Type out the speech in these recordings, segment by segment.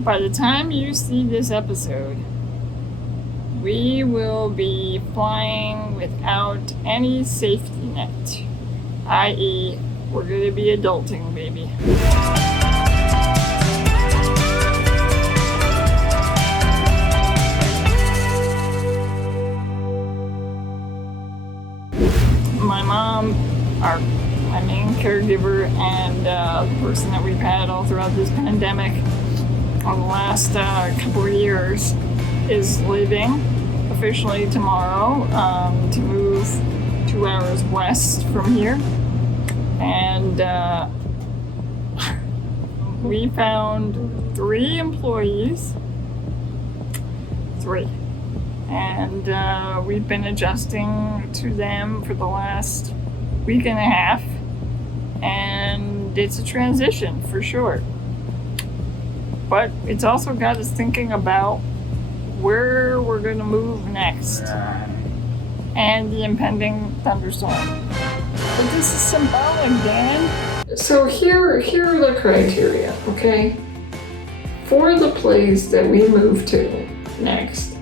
By the time you see this episode, we will be flying without any safety net, i.e., we're going to be adulting, baby. My mom, my main caregiver, and the person that we've had all throughout this pandemic over the last couple of years, is leaving officially tomorrow to move 2 hours west from here. And we found 3 employees. 3. And we've been adjusting to them for the last week and a half. And it's a transition for sure. But it's also got us thinking about where we're going to move next and the impending thunderstorm. But this is symbolic, Dan. So here are the criteria, okay? For the place that we move to next,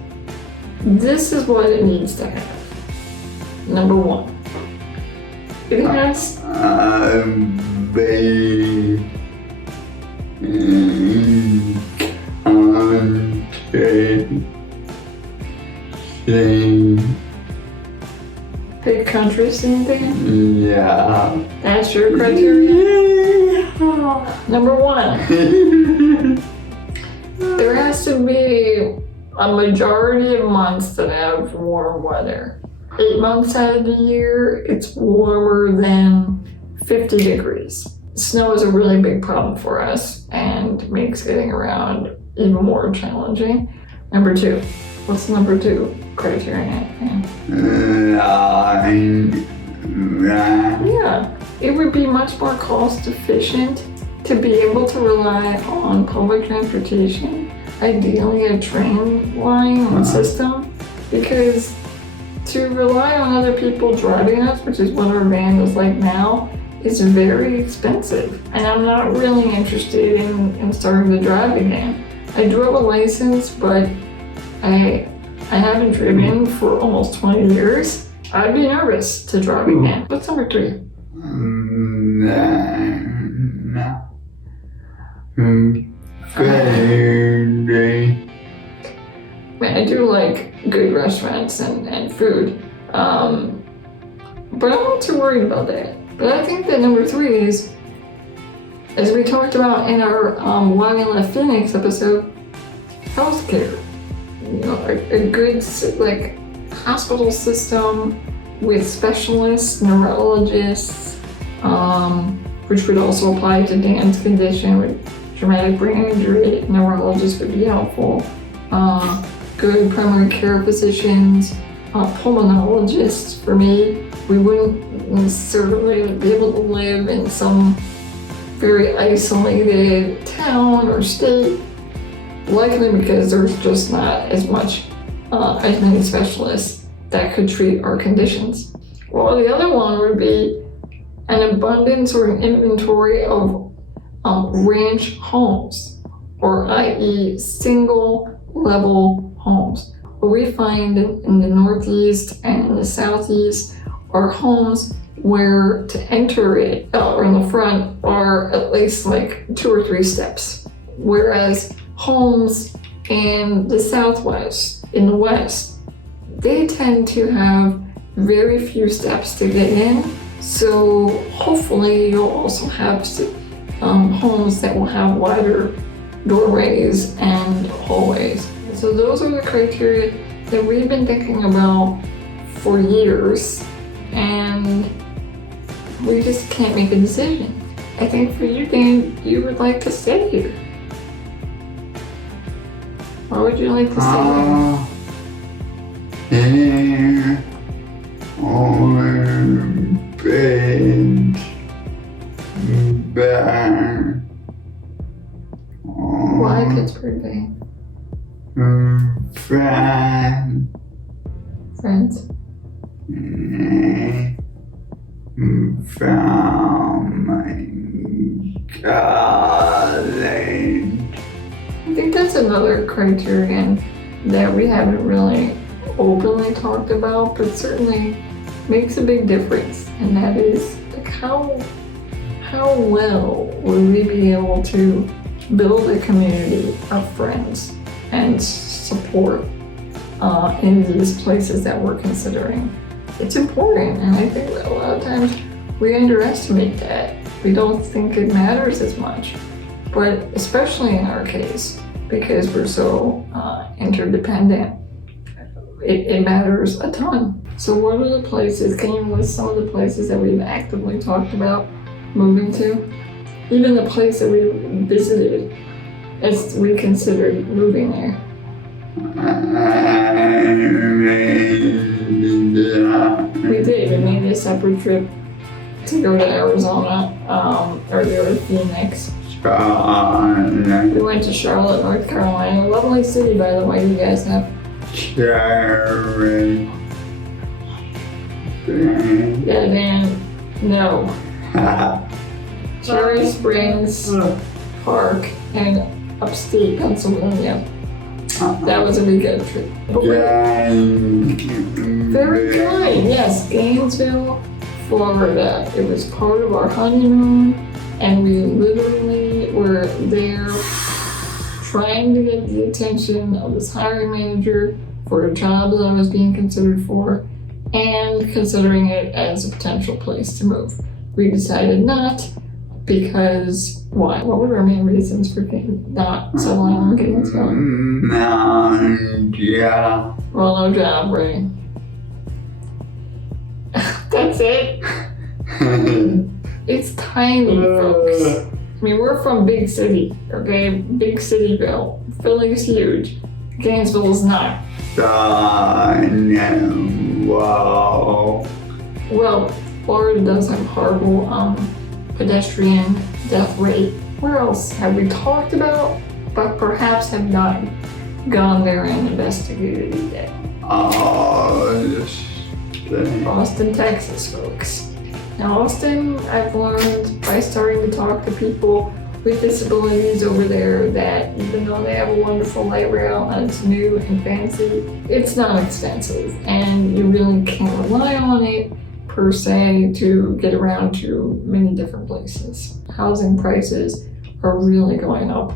this is what it needs to have. Number 1, it has big country scene there? Yeah. That's your criteria? Yeah. Number 1, there has to be a majority of months that have warm weather. 8 months out of the year, it's warmer than 50 degrees. Snow is a really big problem for us and makes getting around even more challenging. Number 2, what's number 2 criteria? Yeah, it would be much more cost efficient to be able to rely on public transportation, ideally a train line system, because to rely on other people driving us, which is what our van is like now, is very expensive. And I'm not really interested in starting to drive again. I do have a license, but I haven't driven for almost 20 years. I'd be nervous to drive again. What's number 3? I do like good restaurants and food, but I'm not too worried about that. But I think that number 3 is, as we talked about in our Why We Left Phoenix episode, healthcare. You know, a good hospital system with specialists, neurologists, which would also apply to Dan's condition with traumatic brain injury. Neurologists would be helpful. Good primary care physicians, pulmonologists for me. We wouldn't necessarily be able to live in some very isolated town or state, likely because there's just not as many specialists that could treat our conditions. Well, the other one would be an abundance or an inventory of ranch homes, or i.e. single level homes. What we find in the Northeast and in the Southeast are homes where to enter it, or in the front, are at least 2 or 3 steps. Whereas homes in the Southwest, in the West, they tend to have very few steps to get in. So hopefully you'll also have homes that will have wider doorways and hallways. So those are the criteria that we've been thinking about for years, and we just can't make a decision. I think for you, Dan, you would like to stay here. Why would you like to stay here? Or bed. Why Pittsburgh Bay? Friends. From college. think that's another criterion that we haven't really openly talked about, but certainly makes a big difference, and that is like how well will we be able to build a community of friends and support in these places that we're considering. It's important, and I think that a lot of times we underestimate that. We don't think it matters as much, but especially in our case, because we're so interdependent, it matters a ton. So what are the places, can you list some of the places that we've actively talked about moving to? Even the place that we visited, as we considered moving there. We did. We made a separate trip to go to Arizona, or go to Phoenix. We went to Charlotte, North Carolina. Lovely city, by the way. You guys have. Yeah, Dan. No. Cherry Springs Park and upstate Pennsylvania. That was a weekend trip. Very good. Yes, Gainesville, Florida. It was part of our honeymoon, and we literally were there trying to get the attention of this hiring manager for a job that I was being considered for, and considering it as a potential place to move. We decided not, because why? What were our main reasons for not settling in Gainesville? No job. Well, no job, right? That's it. It's tiny, folks. I mean, we're from big city, okay? Big cityville. Philly's huge. Gainesville is not. Wow. Well, Florida does have horrible pedestrian death rate. Where else have we talked about, but perhaps have not gone there and investigated it yet? Austin, Texas, folks. Now, Austin, I've learned by starting to talk to people with disabilities over there that even though they have a wonderful light rail and it's new and fancy, it's not expensive, and you really can't rely on it per se to get around to many different places. Housing prices are really going up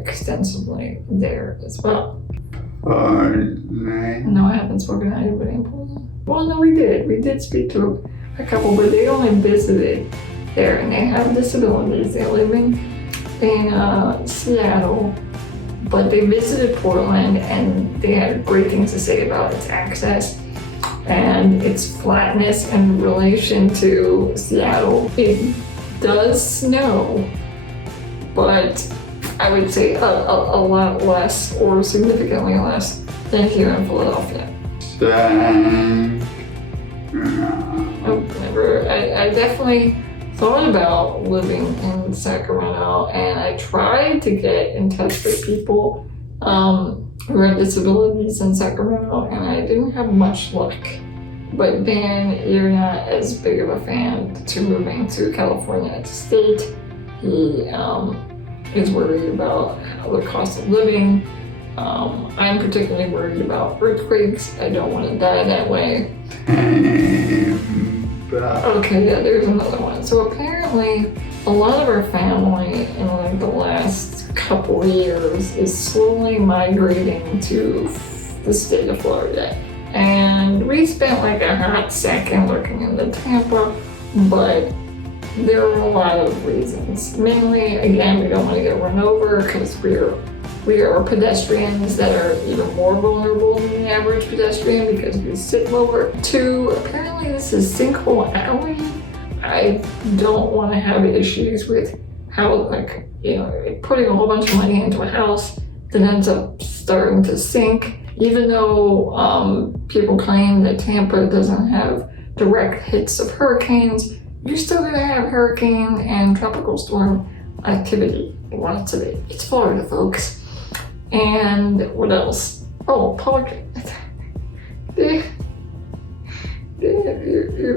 extensively there as well. No, I haven't spoken to anybody in Portland. Well, no, we did. We did speak to a couple, but they only visited there, and they have disabilities. They live in Seattle, but they visited Portland, and they had great things to say about its access and its flatness in relation to Seattle. It does snow, but I would say a lot less, or significantly less, than here in Philadelphia. I definitely thought about living in Sacramento, and I tried to get in touch with people who have disabilities in Sacramento, and I didn't have much luck. But Dan, you're not as big of a fan to moving to California as a state. He is worried about the cost of living. I'm particularly worried about earthquakes. I don't want to die that way. Okay, yeah, there's another one. So apparently, a lot of our family in like the last couple of years is slowly migrating to the state of Florida. And we spent like a hot second looking into Tampa, but there are a lot of reasons. Mainly, again, we don't want to get run over because we are pedestrians that are even more vulnerable than the average pedestrian because we sit lower. Two, apparently this is Sinkhole Alley. I don't want to have issues with how, like, you know, putting a whole bunch of money into a house that ends up starting to sink. Even though people claim that Tampa doesn't have direct hits of hurricanes, you're still gonna have hurricane and tropical storm activity, lots of it. It's Florida, folks. And what else? Oh, poetry. You're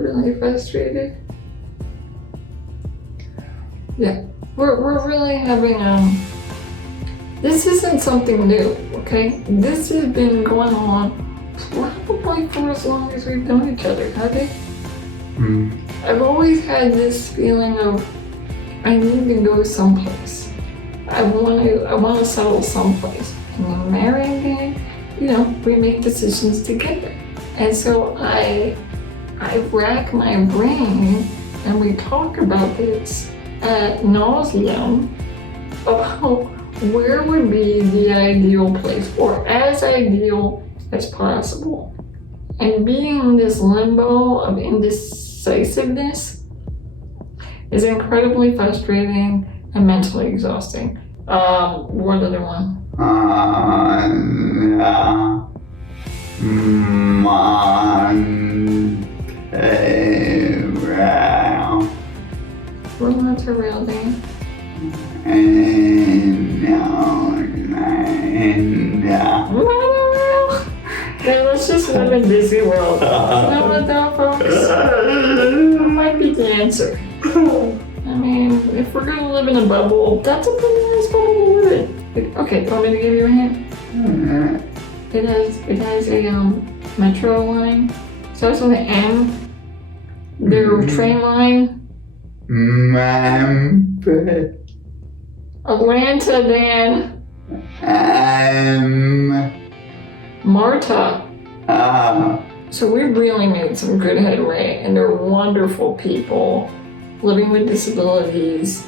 really frustrated. Yeah, we're really having this isn't something new, okay? This has been going on probably for as long as we've known each other, okay? I've always had this feeling of I need to go someplace. I want to settle someplace. And then marrying again, we make decisions together. And so I rack my brain and we talk about this ad nauseum about where would be the ideal place or as ideal as possible. And being in this limbo of indecisiveness is incredibly frustrating and mentally exhausting. What other one? We're Montreal, Dan. Montreal. Okay, let's just live in Disney World. You know what though, folks? That might be the answer. I mean, if we're gonna live in a bubble, that's a pretty nice bubble to live in. Okay, want me to give you a hint? It has a metro line. Starts with an M. Their train line. Atlanta, Dan. Marta. So we've really made some good headway, and they're wonderful people living with disabilities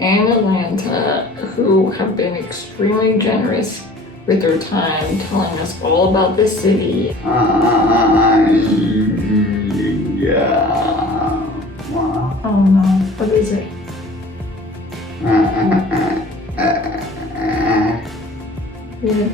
in Atlanta who have been extremely generous with their time, telling us all about the city. Oh no, what is it? You get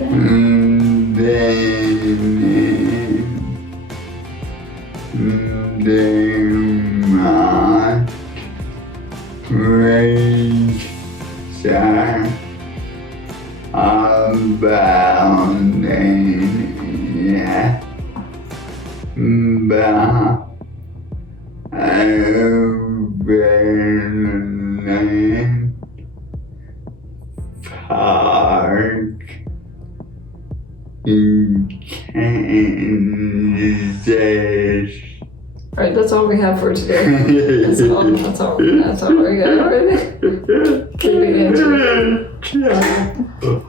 Alright, that's all we have for today. That's all we got. Keep it answer.